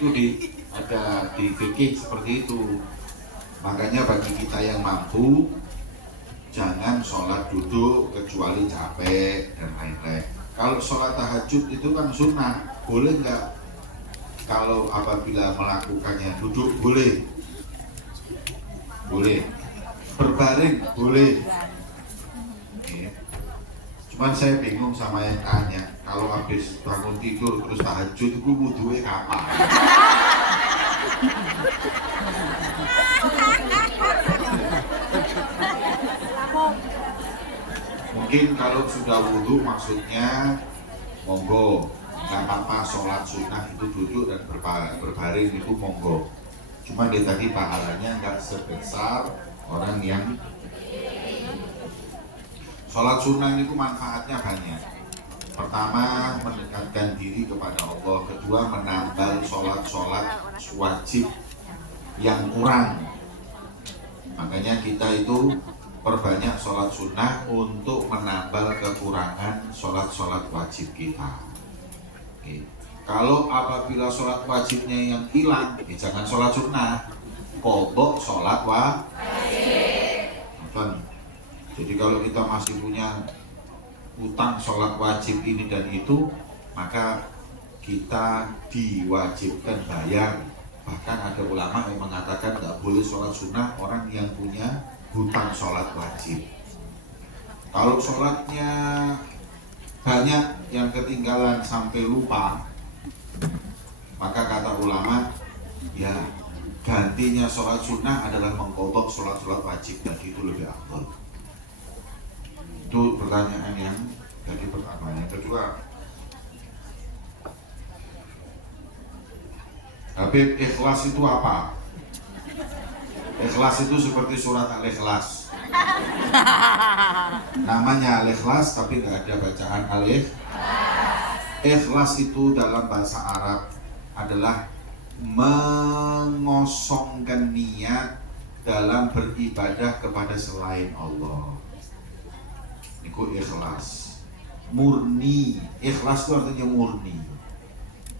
Itu ada di fikih seperti itu. Makanya bagi kita yang mampu, jangan sholat duduk kecuali capek dan lain-lain. Kalau sholat tahajud itu kan sunnah, boleh nggak? Kalau apabila melakukannya duduk boleh, boleh. Berbaring boleh. Oke. Cuman saya bingung sama yang tanya, kalau habis bangun tidur terus tahajud itu wudunya kapan? Mungkin kalau sudah wudhu maksudnya monggo, nggak apa-apa sholat sunnah itu duduk dan berbaring itu monggo. Cuma dia tadi pahalanya nggak sebesar orang yang sholat sunnah itu manfaatnya banyak. Pertama, mendekatkan diri kepada Allah. Kedua, menambal sholat-sholat wajib yang kurang. Makanya kita itu perbanyak sholat sunnah untuk menambal kekurangan sholat-sholat wajib kita. Oke. Kalau apabila sholat wajibnya yang hilang, ya jangan sholat sunnah, qodho sholat wajib. Jadi kalau kita masih punya utang sholat wajib ini dan itu, maka kita diwajibkan bayar. Bahkan ada ulama yang mengatakan nggak boleh sholat sunnah orang yang punya hutang sholat wajib. Kalau sholatnya banyak yang ketinggalan sampai lupa, maka kata ulama, ya gantinya sholat sunnah adalah mengqodho sholat-sholat wajib, jadi itu lebih afdal. Itu pertanyaan yang jadi pertama. Yang kedua, Habib, ikhlas itu apa? Ikhlas itu seperti surat Al-Ikhlas. Namanya Al-Ikhlas tapi nggak ada bacaan alif. Ikhlas itu dalam bahasa Arab adalah mengosongkan niat dalam beribadah kepada selain Allah. Itu ikhlas. Murni. Ikhlas itu artinya murni.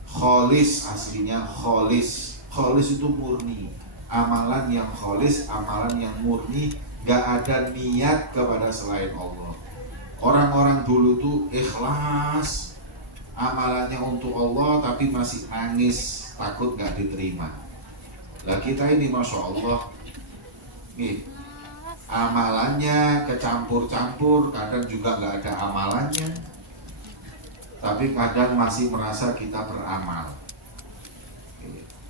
Kholis aslinya kholis. Kholis itu murni. Amalan yang kholis, amalan yang murni, gak ada niat kepada selain Allah. Orang-orang dulu tuh ikhlas, amalannya untuk Allah tapi masih nangis, takut gak diterima. Lah kita ini Masya Allah, nih, amalannya kecampur-campur, kadang juga gak ada amalannya, tapi kadang masih merasa kita beramal.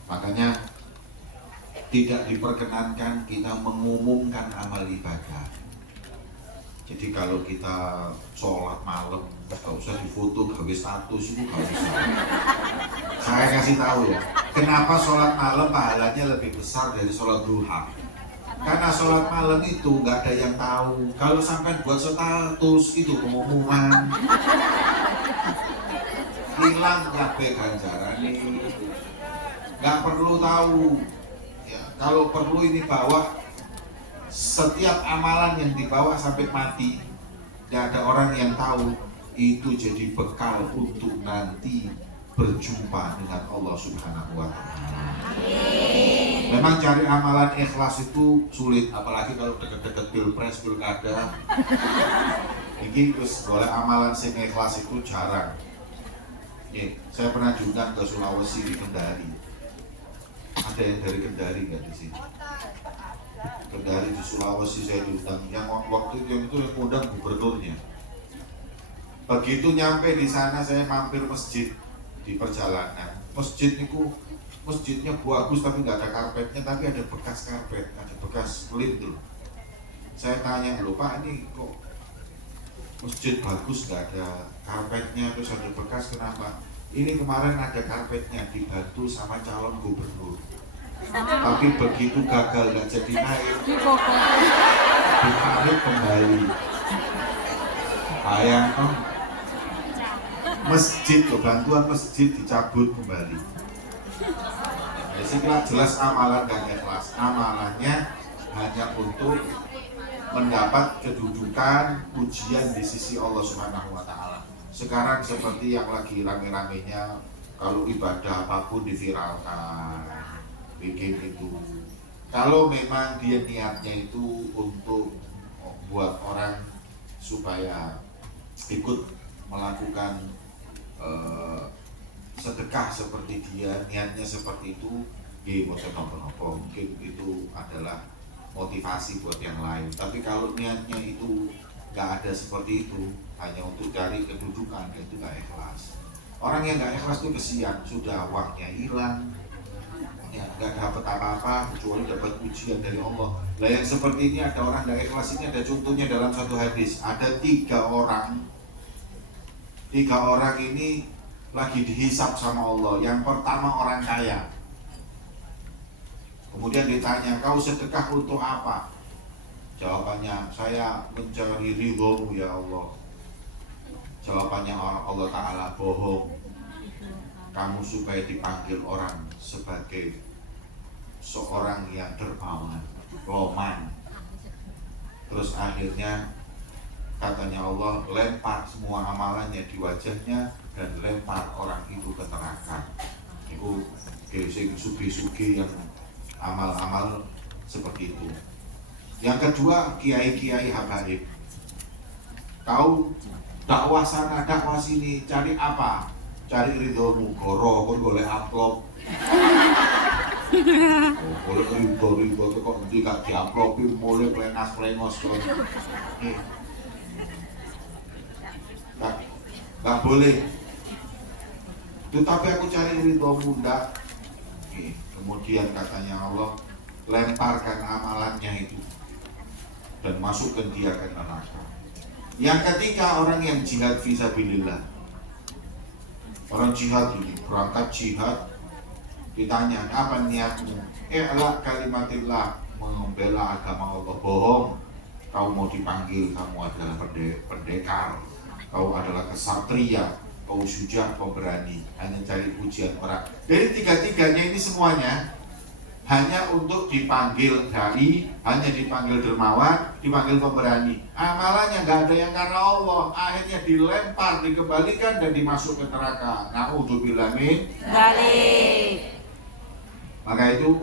Makanya tidak diperkenankan kita mengumumkan amal ibadah. Jadi kalau kita sholat malam, gak usah difoto, gak usah status, itu gak usah. Saya kasih tahu ya, kenapa sholat malam pahalanya lebih besar dari sholat duha. Karena sholat malam itu gak ada yang tahu. Kalau sampai buat status, itu pengumuman. Hilang kabeh ganjarane. Gak perlu tahu. Kalau perlu ini bawa setiap amalan yang dibawa sampai mati, tidak ada orang yang tahu, itu jadi bekal untuk nanti berjumpa dengan Allah Subhanahu wa Ta'ala. Memang cari amalan ikhlas itu sulit, apalagi kalau deket-deket pilpres, pilkada. Ini terus boleh amalan sing ikhlas itu jarang. Saya pernah diundang ke Sulawesi di Kendari. Ada yang dari Kendari nggak di sini? Kendari di Sulawesi saya diundang. Yang waktu itu yang undang gubernurnya. Begitu nyampe di sana saya mampir masjid di perjalanan. Masjid itu masjidnya bagus tapi nggak ada karpetnya, tapi ada bekas karpet, ada bekas lint tuh. Saya tanya, loh Pak, ini kok masjid bagus nggak ada karpetnya, terus ada bekas, kenapa? Ini kemarin ada karpetnya dibantu sama calon gubernur, tapi begitu gagal nggak jadi naik, ditarik kembali. Bayangkan masjid, bantuan masjid dicabut kembali. Nah, jelas amalan dan ikhlas. Amalannya hanya untuk mendapat kedudukan ujian di sisi Allah Subhanahu wa Ta'ala. Sekarang seperti yang lagi rame-ramenya kalau ibadah apapun diviralkan, bikin itu. Kalau memang dia niatnya itu untuk buat orang supaya ikut melakukan sedekah seperti dia, niatnya seperti itu, mungkin itu adalah motivasi buat yang lain. Tapi kalau niatnya itu nggak ada seperti itu, hanya untuk cari kedudukan, itu nggak ikhlas. Orang yang nggak ikhlas itu kesian, sudah uangnya hilang, ya nggak dapat apa-apa kecuali dapat ujian dari Allah. Lah yang seperti ini ada orang nggak ikhlas, ini ada contohnya dalam satu hadis. Ada tiga orang ini lagi dihisap sama Allah. Yang pertama orang kaya. Kemudian ditanya, kau sedekah untuk apa? Jawabannya, saya mencari ridho-Mu ya Allah. Jawabannya Allah Ta'ala, bohong. Kamu supaya dipanggil orang sebagai seorang yang dermawan, loman. Terus akhirnya katanya Allah, lempar semua amalannya di wajahnya dan lempar orang itu ke neraka. Itu sing sugi-sugi yang amal-amal seperti itu. Yang kedua, kiai-kiai habaib. Kau dakwah sana, dakwah sini, cari apa? Cari ridho-Mu, goro, kau boleh amplop. Boleh ridho itu kok nanti gak diamplopi, mulai plenas-plenos kok. Gak boleh. Tetapi aku cari ridho-Mu, ndak. Kemudian katanya Allah, lemparkan amalannya itu dan masukkan dia ke neraka. Yang ketiga, orang yang jihad fisabilillah. Orang jihad ini berangkat jihad, ditanya apa niatmu? I'la kalimatillah, membela agama Allah. Bohong, kau mau dipanggil, kamu adalah pendekar, kau adalah kesatria, kau syuja, kau berani, hanya cari pujian orang. Dari tiga-tiganya ini semuanya hanya untuk dipanggil dai, hanya dipanggil dermawan, dipanggil pemberani. Amalannya nggak ada yang karena Allah, akhirnya dilempar, dikembalikan dan dimasuk ke neraka. Na'udzubillah min dzalik. Maka itu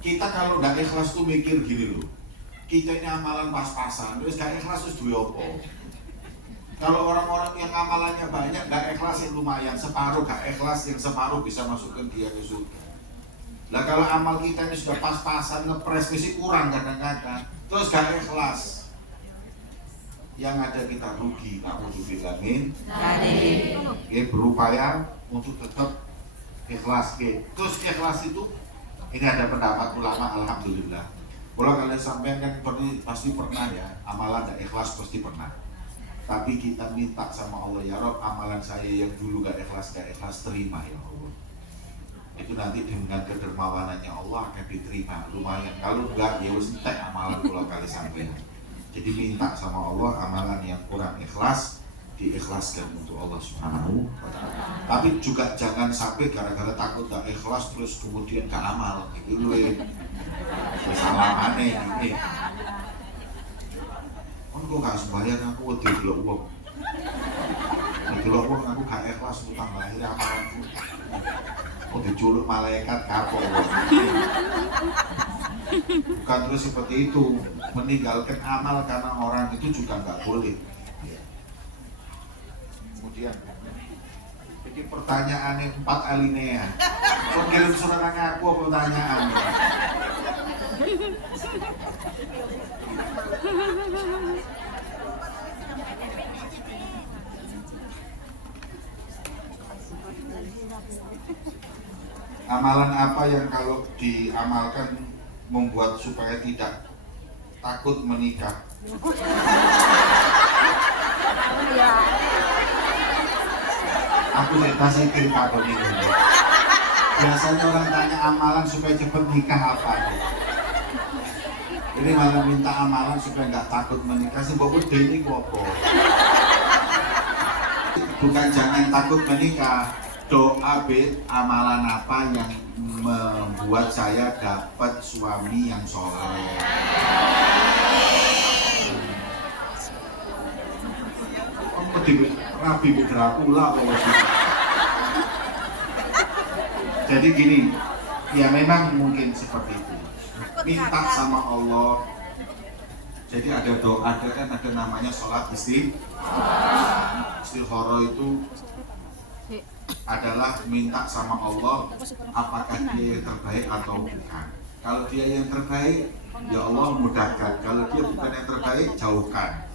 kita kalau nggak ikhlas tuh mikir gini loh, kita ini amalan pas-pasan, terus nggak ikhlas terus duwe opo? Kalau orang-orang yang amalannya banyak, nggak ikhlas yang lumayan, separuh nggak ikhlas, yang separuh bisa masukkan dia ke surga. Lah kalau amal kita ini sudah pas-pasan, ngepres mesti kurang kadang-kadang, terus nggak ikhlas, yang ada kita rugi. Na'udzubillah min dzalik. Berupaya untuk tetap ikhlas. Terus ikhlas itu, ini ada pendapat ulama, alhamdulillah. Kalau kalian sampaikan kan pasti pernah ya, amalan nggak ikhlas pasti pernah. Tapi kita minta sama Allah, ya Rob, amalan saya yang dulu gak ikhlas terima ya Allah. Itu nanti dengan kedermawanannya Allah akan diterima, lumayan. Kalau enggak, ya harus entek amalan pula kali sampai. Jadi minta sama Allah, amalan yang kurang ikhlas diikhlaskan untuk Allah Subhanahu wa Ta'ala. Tapi juga jangan sampai gara-gara takut gak ikhlas terus kemudian gak amal. Itu loh, salah aneh ini. Aku gak sembahyang, aku wedi delok wong. Delok wong aku gak ikhlas utang lahir amalanku. Mau diculuk malaikat kapok. Bukan terus seperti itu, meninggalkan amal karena orang itu juga gak boleh. Kemudian ini pertanyaannya 4 alinea. Kok kirim surat aku pertanyaan? Amalan apa yang kalau diamalkan membuat supaya tidak takut menikah? Aku kasih kirim apa nih? Biasanya orang tanya amalan supaya cepat nikah apa? Ini malah minta amalan supaya nggak takut menikah. Sih bawa ini kok. Bukan jangan takut menikah. Doa amalan apa yang membuat saya dapat suami yang soleh. Rabi Dracula Jadi gini, ya memang mungkin seperti itu. Minta sama Allah. Jadi ada doa, ada namanya sholat istikharah itu adalah minta sama Allah apakah dia yang terbaik atau bukan. Kalau dia yang terbaik, ya Allah mudahkan. Kalau dia bukan yang terbaik, jauhkan.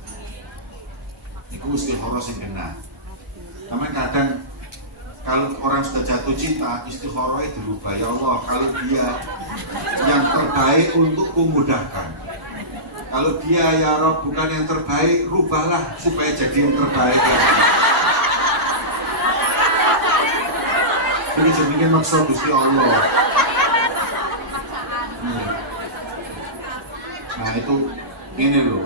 Itu istikharah sing benar. Karena kadang kalau orang sudah jatuh cinta, istikharah dirubah. Ya Allah, kalau dia yang terbaik untukku mudahkan. Kalau dia ya Rob bukan yang terbaik, rubahlah supaya jadi yang terbaik. Jadi jadikan maksud Gusti Allah. Nah itu ini loh.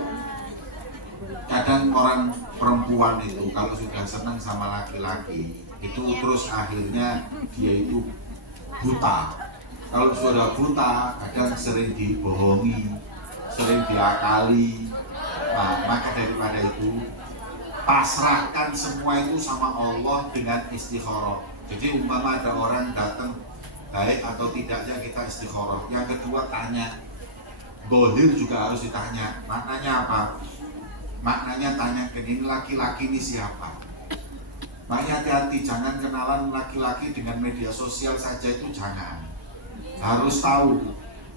Kadang orang perempuan itu kalau sudah senang sama laki-laki itu terus akhirnya dia itu buta. Kalau sudah buta kadang sering dibohongi, sering diakali. Nah, maka daripada itu pasrahkan semua itu sama Allah dengan istikharah. Jadi umpama ada orang datang baik atau tidaknya kita istikharah. Yang kedua tanya, dohir juga harus ditanya. Maknanya apa? Maknanya tanya ke ini laki-laki ini siapa? Makanya hati-hati, jangan kenalan laki-laki dengan media sosial saja itu jangan. Harus tahu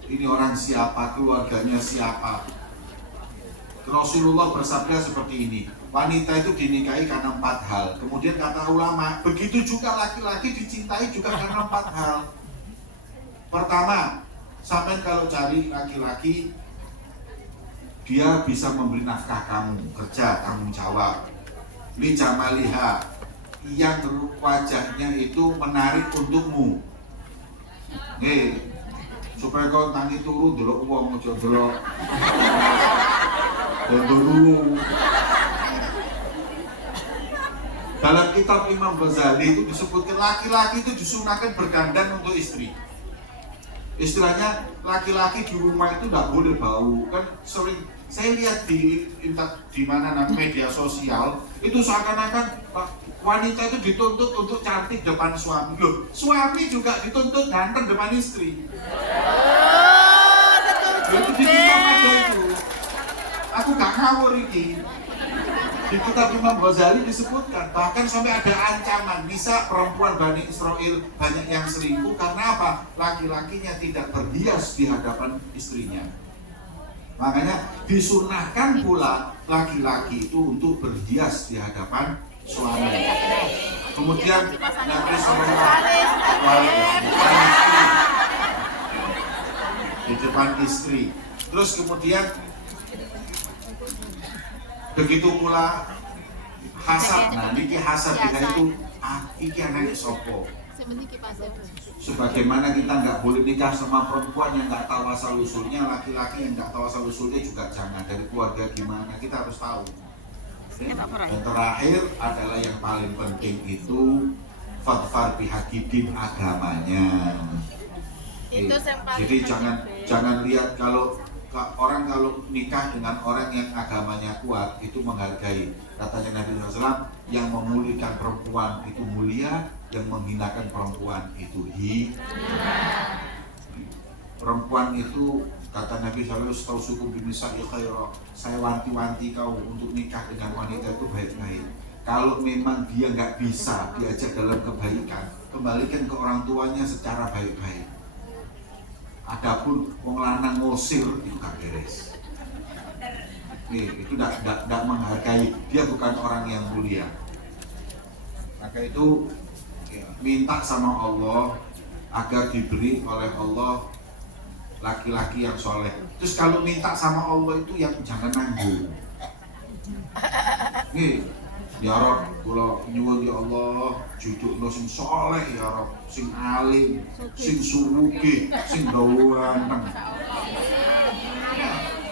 ini orang siapa, keluarganya siapa. Rasulullah bersabda seperti ini, wanita itu dinikahi karena 4 hal. Kemudian kata ulama, begitu juga laki-laki dicintai juga karena 4 hal. Pertama, sampai kalau cari laki-laki, dia bisa memberi nafkah kamu, kerja, tanggung jawab. Li jamaliha, yang wajahnya itu menarik untukmu. Nih, supaya kau tangi turu delok uang ojo delok dulu. Dalam kitab Imam Ghazali itu disebutkan laki-laki itu disunahkan berdandan untuk istri. Istilahnya laki-laki di rumah itu tidak boleh bau. Kan sering saya lihat di mana media sosial itu seakan-akan wanita itu dituntut untuk cantik depan suami. Loh, suami juga dituntut ganteng depan istri. Itu di kitab ada itu. Aku gak ngawur ini. Di kitab Imam Ghazali disebutkan bahkan sampai ada ancaman bisa perempuan Bani Israel banyak yang selingkuh karena apa? Laki-lakinya tidak berhias di hadapan istrinya. Makanya disunahkan pula laki-laki itu untuk berhias di hadapan suami. Kemudian Nabi Sallallahu Alaihi Wasallam di depan istri. Terus kemudian begitu pula hasad. Nah, niki hasad kita itu iki anaknya sopo. Sebagaimana kita nggak boleh nikah sama perempuan yang nggak tahu asal usulnya, laki-laki yang nggak tahu asal usulnya juga jangan. Dari keluarga gimana kita harus tahu. Dan terakhir adalah yang paling penting itu fadfar bihaqidin agamanya. Jadi jangan lihat kalau nikah dengan orang yang agamanya kuat itu menghargai. Katanya Nabi SAW, yang memuliakan perempuan itu mulia, yang menghinakan perempuan itu hina. Perempuan itu kata Nabi SAW, "Stausukum binisa'i khaira." Saya wanti-wanti kau untuk nikah dengan wanita itu baik-baik. Kalau memang dia nggak bisa diajak dalam kebaikan, kembalikan ke orang tuanya secara baik-baik. Adapun wong lanang ngusir itu gak beres. Itu tidak menghargai, dia bukan orang yang mulia. Maka itu minta sama Allah agar diberi oleh Allah laki-laki yang soleh. Terus kalau minta sama Allah itu yang jangan nanggung. Ya Rob, kula nyuwun ya Allah, jujukno sing soleh ya Rob, sing alim, sing sugih, sing ganteng.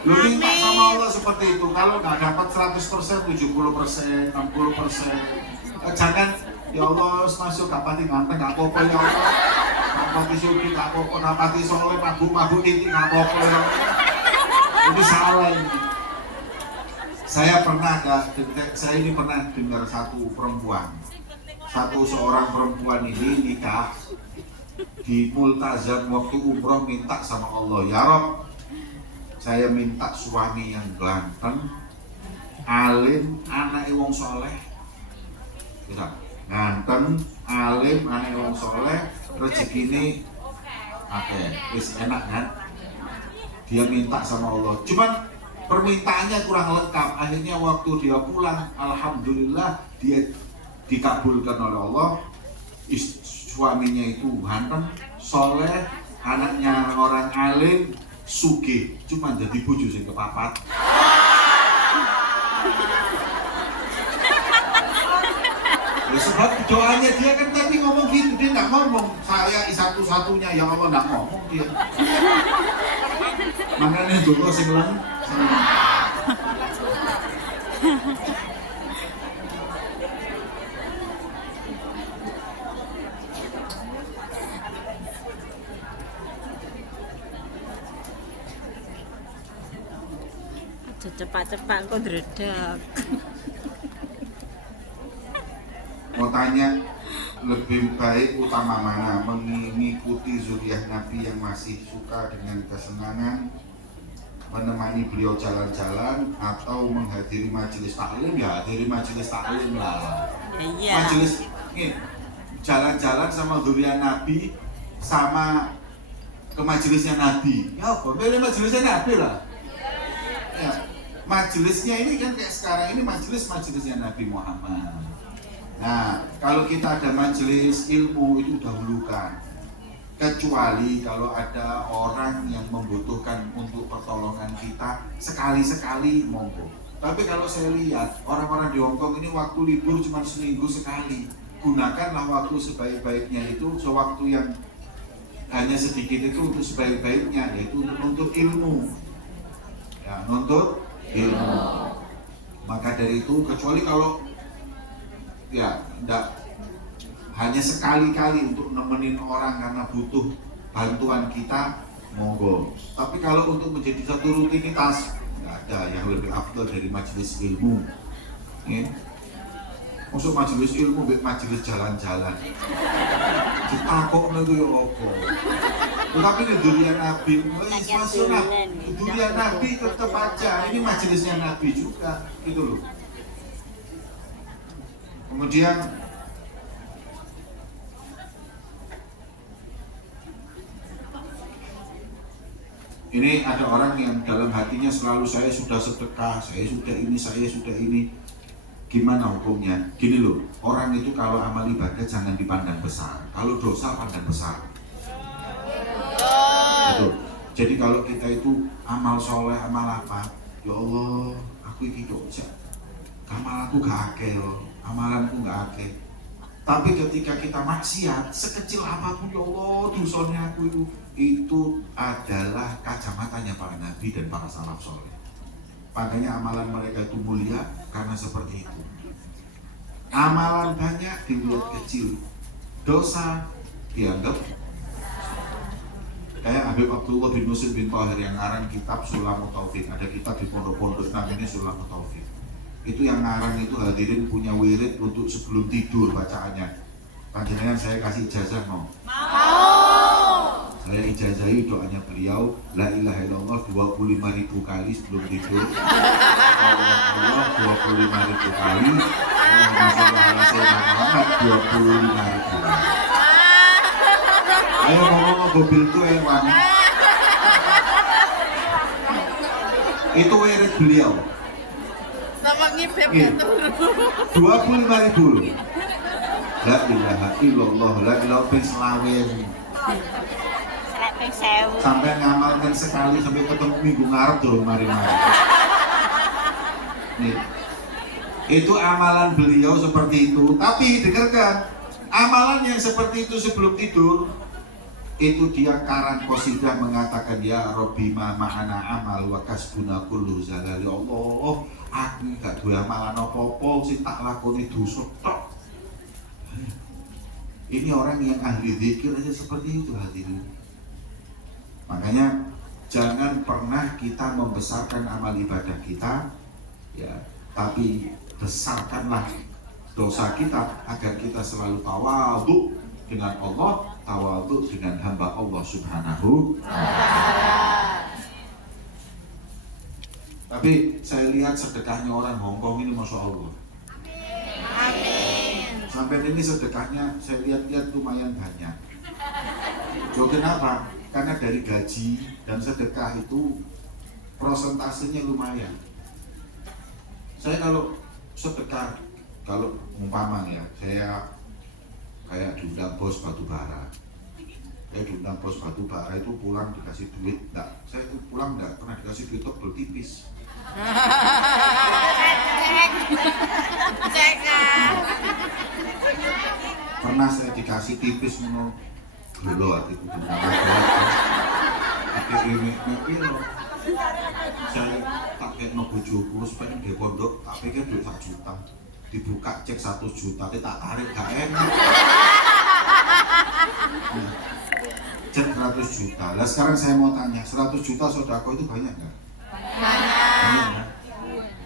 Lu minta sama Allah seperti itu. Kalau nggak dapat 100%, 70%, 60%, jangan ya Allah masuk kapati ganteng nggak apa-apa ya Allah, kapati sugih nggak apa-apa, kapati soleh mabuk titik nggak apa-apa ya Allah. Itu salah ini. Saya ini pernah dengar seorang perempuan ini nikah di multazam waktu umroh minta sama Allah, ya Rob, saya minta suami yang ganteng, alim, anak wong soleh, bisa ganteng, alim, anak wong soleh, rezeki oke, wis enak kan? Dia minta sama Allah. Cuman permintaannya kurang lengkap. Akhirnya waktu dia pulang, alhamdulillah dia dikabulkan oleh Allah. Suaminya itu ganteng, soleh, anaknya orang alim, sugih. Cuman jadi bojo sing kepapat. Ya, sebab doanya dia kan tadi ngomong gitu, dia nggak ngomong saya satu-satunya, ya Allah, nggak ngomong dia. Makanya juga seneng. Cepat-cepat kok dredak. Mau tanya, lebih baik utama mana, mengikuti zuriat Nabi yang masih suka dengan kesenangan, menemani beliau jalan-jalan, atau menghadiri majelis taklim? Ya hadiri majelis taklim lah. Iya. Majelis nih, jalan-jalan sama zuriat Nabi, sama ke majelisnya Nabi. Ya apa? Pilih majelisnya Nabi lah. Ya, majelisnya ini kan kayak sekarang ini majelisnya Nabi Muhammad. Nah, kalau kita ada majelis ilmu itu dahulukan. Kecuali kalau ada orang yang membutuhkan untuk pertolongan kita, sekali-sekali monggo. Tapi kalau saya lihat orang-orang di Hongkong ini waktu libur cuma seminggu sekali. Gunakanlah waktu sebaik-baiknya itu, sewaktu yang hanya sedikit itu untuk sebaik-baiknya, yaitu untuk menuntut ilmu. Ya, menuntut ilmu. Maka dari itu, kecuali kalau ya enggak, hanya sekali-kali untuk nemenin orang karena butuh bantuan kita, monggo. Tapi kalau untuk menjadi satu rutinitas, nggak ada yang lebih afdal dari majelis ilmu. Masuk majelis ilmu, majelis jalan-jalan. Ditakok itu ya apa? Tetapi di dunia Nabi, di dunia Nabi tetap aja, ini majelisnya Nabi juga, gitu loh. Kemudian ini ada orang yang dalam hatinya selalu saya sudah sedekah, saya sudah ini. Gimana hukumnya? Gini loh, orang itu kalau amal ibadah jangan dipandang besar, kalau dosa pandang besar. Betul. Jadi kalau kita itu amal soleh, amal apa? Ya Allah, aku ini dosa, amal aku gak akeh, amalanku gak akeh. Tapi ketika kita maksiat, sekecil apapun, ya Allah, dosanya aku itu adalah kacamatanya para nabi dan para salaf soleh. Makanya amalan mereka itu mulia karena seperti itu. Amalan banyak dilihat kecil, dosa dianggap. Kayak Habib Abdullah bin Muslim bin Thahir yang ngarang kitab Sulamut Taufik. Ada kitab di pondok-pondok namanya Sulamut Taufik. Itu yang ngarang itu hadirin punya wirid untuk sebelum tidur bacaannya. Panjenengan saya kasih ijazah mau? Saya ijazahi doanya beliau, la ilaha illallah 25.000 kali sebelum tidur. Allah 25.000 kali. Allahumma sholli ala Muhammad 25.000 kali. Ayo ngomong mobil tuh wangi. Itu wirid beliau. Sama ngibeb 25.000. La ilaha illallah, la ilaha ping selawe. Sampai ngamalkan sekali sampai ketemu minggu ngarep durung mari-mari. Nih. Itu amalan beliau seperti itu. Tapi dengarkan, amalan yang seperti itu sebelum tidur itu dia karang qasidah mengatakan ya Rabbi ma ma'ana amal wa kasbuna kullu zalali. Allah, aku gak duwe amalan apa-apa sing tak lakoni dosa tok. Ini orang yang ahli zikir aja seperti itu hadirin. Makanya jangan pernah kita membesarkan amal ibadah kita, ya, tapi besarkanlah dosa kita agar kita selalu tawadhu dengan Allah, tawadhu dengan hamba Allah Subhanahu. Tapi saya lihat sedekahnya orang Hongkong ini Masya Allah. Amin. Sampai ini sedekahnya saya lihat-lihat lumayan banyak. So, kenapa? Karena dari gaji dan sedekah itu prosentasenya lumayan. Saya kalau sedekah, kalau umpama ya, saya kayak diundang bos batu bara. Saya diundang bos batu bara itu pulang dikasih duit, enggak. Saya itu pulang enggak pernah dikasih duit tebel tipis. Cek. Pernah saya dikasih tipis menurut dulu waktu itu saya pakai no bojoku supaya di pondok tak pikir duit 1 juta dibuka cek 1 juta tak tarik gak enak cek 100 juta. Lah sekarang saya mau tanya 100 juta sodako itu banyak nggak? Banyak kan?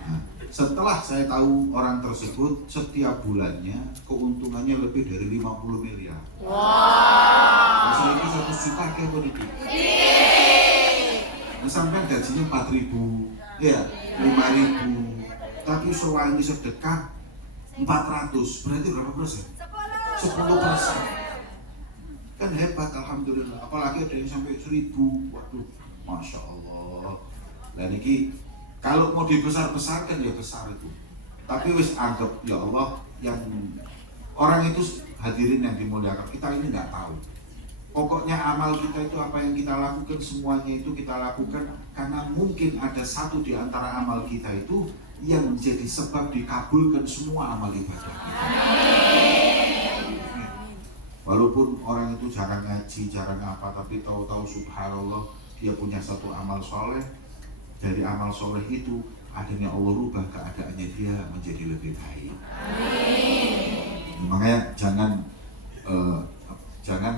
Nah, setelah saya tahu orang tersebut setiap bulannya keuntungannya lebih dari 50 miliar. Wow. Saya ini 100 juta kayak begitu. Nah, sampai gajinya 4.000, ya 5.000. Tapi soal ini sedekah 400, berarti berapa persen? 10%. Kan hebat, alhamdulillah. Apalagi ada yang sampai 1.000. Waduh, masya Allah. Dan ini kalau mau dibesar-besarkan ya besar itu. Tapi wis anggap ya Allah yang orang itu hadirin yang dimuliakan kita ini nggak tahu. Pokoknya amal kita itu apa yang kita lakukan semuanya itu kita lakukan karena mungkin ada satu di antara amal kita itu yang menjadi sebab dikabulkan semua amal ibadah kita. Walaupun orang itu jarang ngaji, jarang apa, tapi tahu-tahu subhanallah dia punya satu amal soleh. Dari amal soleh itu akhirnya Allah rubah keadaannya dia menjadi lebih baik. Makanya jangan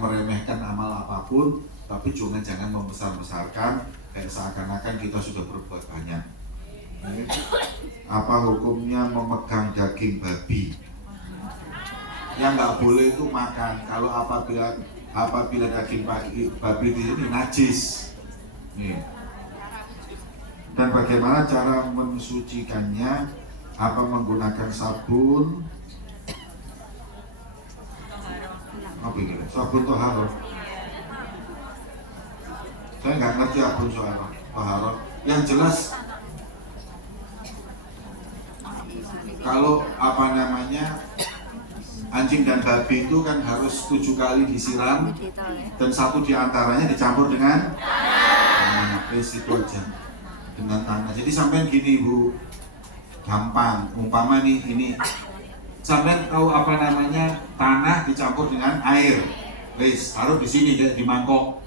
meremehkan amal apapun, tapi juga jangan membesar-besarkan kayak seakan-akan kita sudah berbuat banyak. Apa hukumnya memegang daging babi? Yang nggak boleh itu makan. Kalau apabila daging babi ini najis. Nih. Dan bagaimana cara mensucikannya? Apa menggunakan sabun? Apa ini? Sabun toharo. Saya nggak ngerti sabun toharo. Yang jelas kalau apa namanya anjing dan babi itu kan harus 7 kali disiram dan 1 diantaranya dicampur dengan itu aja dengan tanah. Jadi sampai gini Bu, gampang. Umpama nih ini sampai tahu apa namanya tanah dicampur dengan air, wis taruh di sini di mangkok.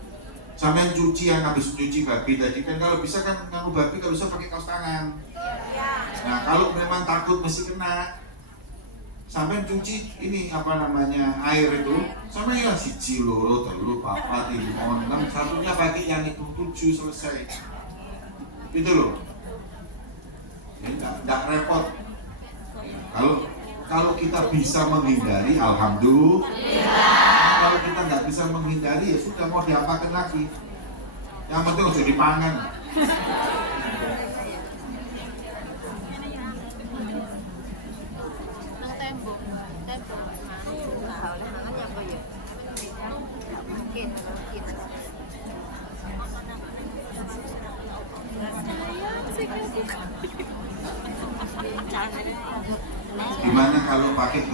Sampai cuci yang habis cuci babi tadi kan kalau bisa kan ngaku babi kalau bisa pakai kaos tangan. Nah kalau memang takut mesti kena, sampai cuci ini apa namanya air itu, sampai ya 1, 2, 3, 4, 5, 6, satunya pakai yang itu 7 selesai. Itu loh. Ini enggak repot. Kalau kita bisa menghindari, alhamdulillah. Kalau kita nggak bisa menghindari, ya sudah mau diapakan lagi. Yang penting harus dipangan. Gimana kalau pakai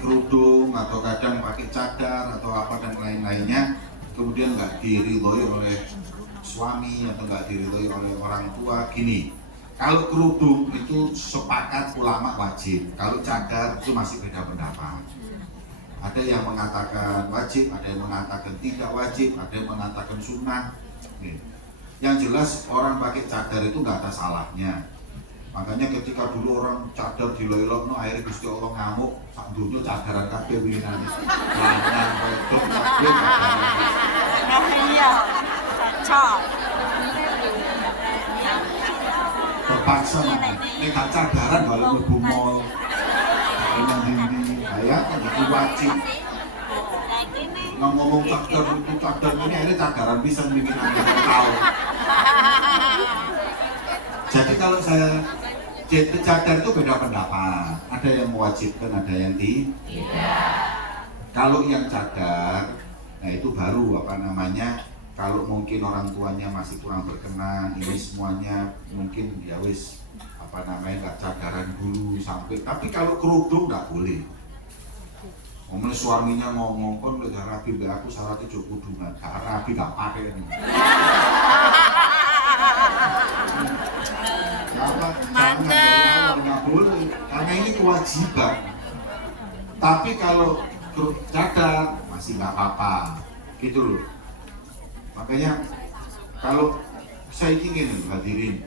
kerudung atau kadang pakai cadar atau apa dan lain-lainnya, kemudian nggak diridhoi oleh suami atau nggak diridhoi oleh orang tua. Gini, kalau kerudung itu sepakat ulama wajib, kalau cadar itu masih beda pendapat. Ada yang mengatakan wajib, ada yang mengatakan tidak wajib, ada yang mengatakan sunnah. Yang jelas orang pakai cadar itu nggak ada salahnya. Makanya ketika dulu orang cadar di loilok, akhirnya Gusti Allah ngamuk, sak dunia cadaran kabeh winginan. Lanang wedok kabeh cadaran. Iya. Cocok. Terpaksa nek gak cadaran kalau mlebu mall. Nang ndi, ya kan jadi wajib. ngomong cadar ini akhirnya cadaran bisa bikin anak tahu. Jadi kalau saya cadar itu beda pendapat. Ada yang mewajibkan, ada yang tidak. Kalau yang cadar, nah itu baru apa namanya? Kalau mungkin orang tuanya masih kurang berkenan, ini semuanya mungkin ya wis apa namanya nggak cadaran dulu sampai. Tapi kalau kerudung nggak boleh. Ngomong suaminya ngomong kon udah rapi be aku syaratnya cukup kudungan, gak rapi gak pakai ini. Mantap. Nggak boleh, karena ini kewajiban. Tapi kalau cadar masih nggak apa-apa, gitu loh. Makanya kalau saya ingin hadirin,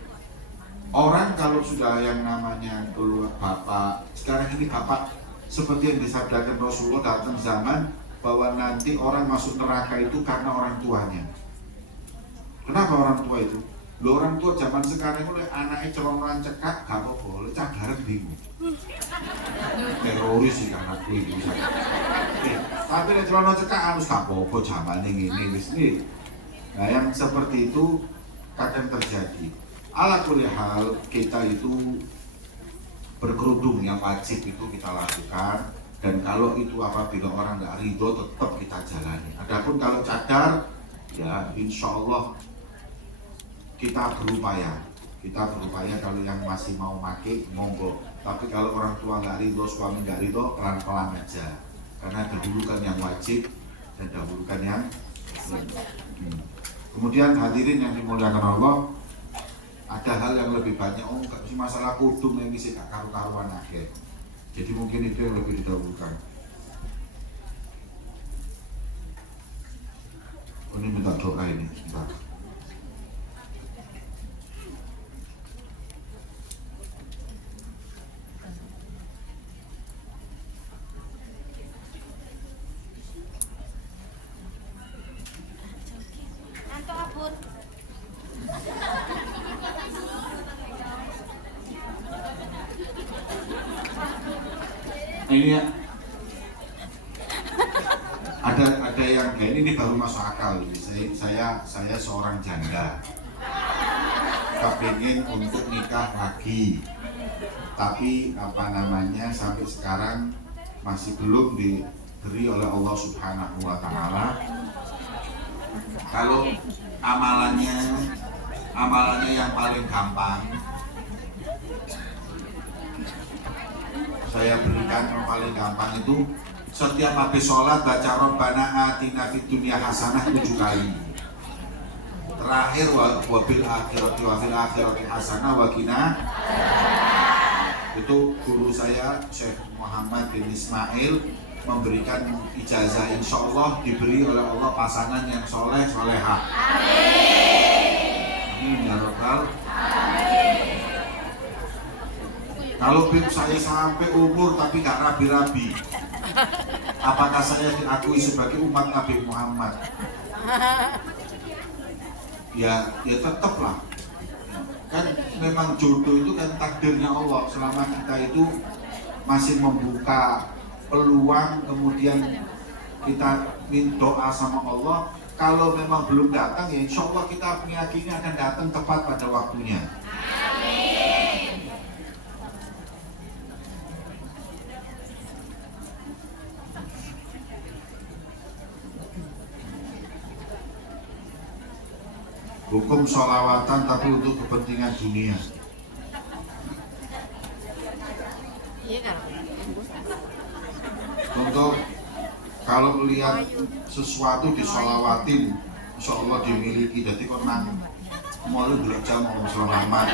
orang kalau sudah yang namanya keluar bapak, sekarang ini bapak seperti yang disabdakan Rasulullah datang zaman bahwa nanti orang masuk neraka itu karena orang tuanya. Kenapa orang tua itu? Loh, orang tua zaman sekarang itu anaknya celongan cekak gak apa-apa, cadaran bingung. Teroris sih kan aku itu. Tapi nek celana cekak harus gak apa-apa zaman ini wis nih. Nah yang seperti itu kadang terjadi. Ala kulli hal kita itu berkerudung yang wajib itu kita lakukan, dan kalau itu apabila orang nggak ridho tetap kita jalani. Adapun kalau cadar ya insya Allah kita berupaya kalau yang masih mau pakai monggo, tapi kalau orang tua nggak ridho, suami nggak ridho, pelan-pelan aja, karena dahulukan yang wajib dan dahulukan yang Kemudian hadirin yang dimuliakan Allah, ada hal yang lebih banyak. Gak sih masalah kudung yang isi gak karu-karuan akhir. Jadi mungkin itu yang lebih didahulukan. Ini minta doa ini, sebentar. Ini ya, ada yang kayak ini baru masuk akal. Saya seorang janda, kepingin untuk nikah lagi, tapi apa namanya sampai sekarang masih belum diberi oleh Allah Subhanahu Wa Taala. Kalau amalannya yang paling gampang saya berikan, yang paling gampang itu setiap habis sholat baca Rabbana atina fid dunya hasanah 7 kali. Terakhir wabil akhirati wa fil akhirati hasanah wa qina. Itu guru saya Syekh Muhammad bin Ismail memberikan ijazah, insya Allah diberi oleh Allah pasangan yang soleh solehah. Amin ya rabbal. Kalau saya sampai umur tapi gak rabi-rabi, apakah saya diakui sebagai umat Nabi Muhammad? Ya tetaplah. Kan memang jodoh itu kan takdirnya Allah. Selama kita itu masih membuka peluang, kemudian kita minta doa sama Allah. Kalau memang belum datang, ya insya Allah kita meyakini akan datang tepat pada waktunya. Hukum sholawatan tapi untuk kepentingan dunia. Untuk kalau melihat sesuatu disolawatin, insya Allah dimiliki. Jadi kok nang mau belajar mau selamat.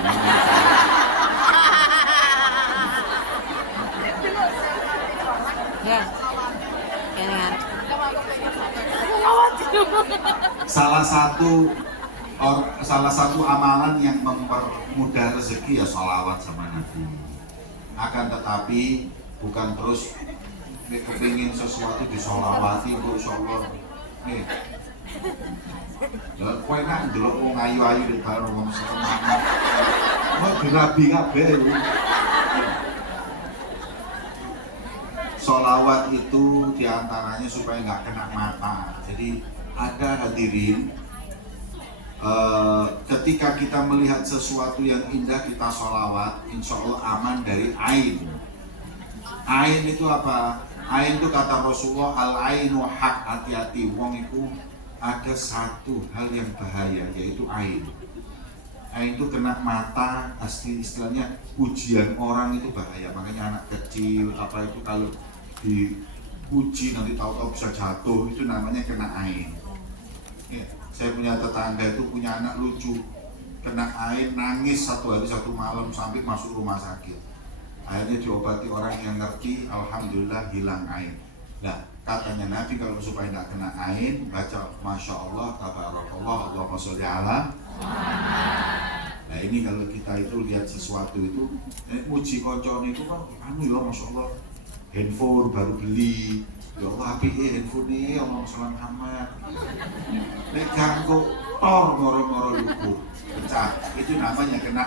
Salah satu amalan yang mempermudah rezeki ya sholawat sama Nabi. Akan tetapi bukan terus kepingin sesuatu disolawati kok insya Allah. Nih, ya kowe nak ndelok wong ayu-ayu di bareng wong semangat. Mau dirabi kabeh. sholawat itu diantaranya supaya nggak kena mata. Jadi ada hadirin, ketika kita melihat sesuatu yang indah kita sholawat, insya Allah aman dari ain. Ain itu apa? Ain itu kata Rasulullah, al-ainu hak, hati-hati. Wong itu ada satu hal yang bahaya, yaitu ain. Ain itu kena mata, pasti istilahnya ujian orang itu bahaya. Makanya anak kecil apa itu kalau diuji nanti tahu-tahu bisa jatuh, itu namanya kena ain. Ya, saya punya tetangga itu punya anak lucu, kena ain, nangis 1 hari 1 malam sampai masuk rumah sakit. Akhirnya diobati orang yang ngerti, alhamdulillah hilang ain. Nah, katanya Nabi kalau supaya tidak kena ain, baca Masya Allah, Tabarakallah, Allahumma sholli ala. Nah ini kalau kita itu lihat sesuatu itu, muji koncon itu kan, anu ya Masya Allah, handphone baru beli, ya Allah api handphone ini, Allah Salam Muhammad. Nek ganggu tor moro-moro lugu, pecah, itu namanya kena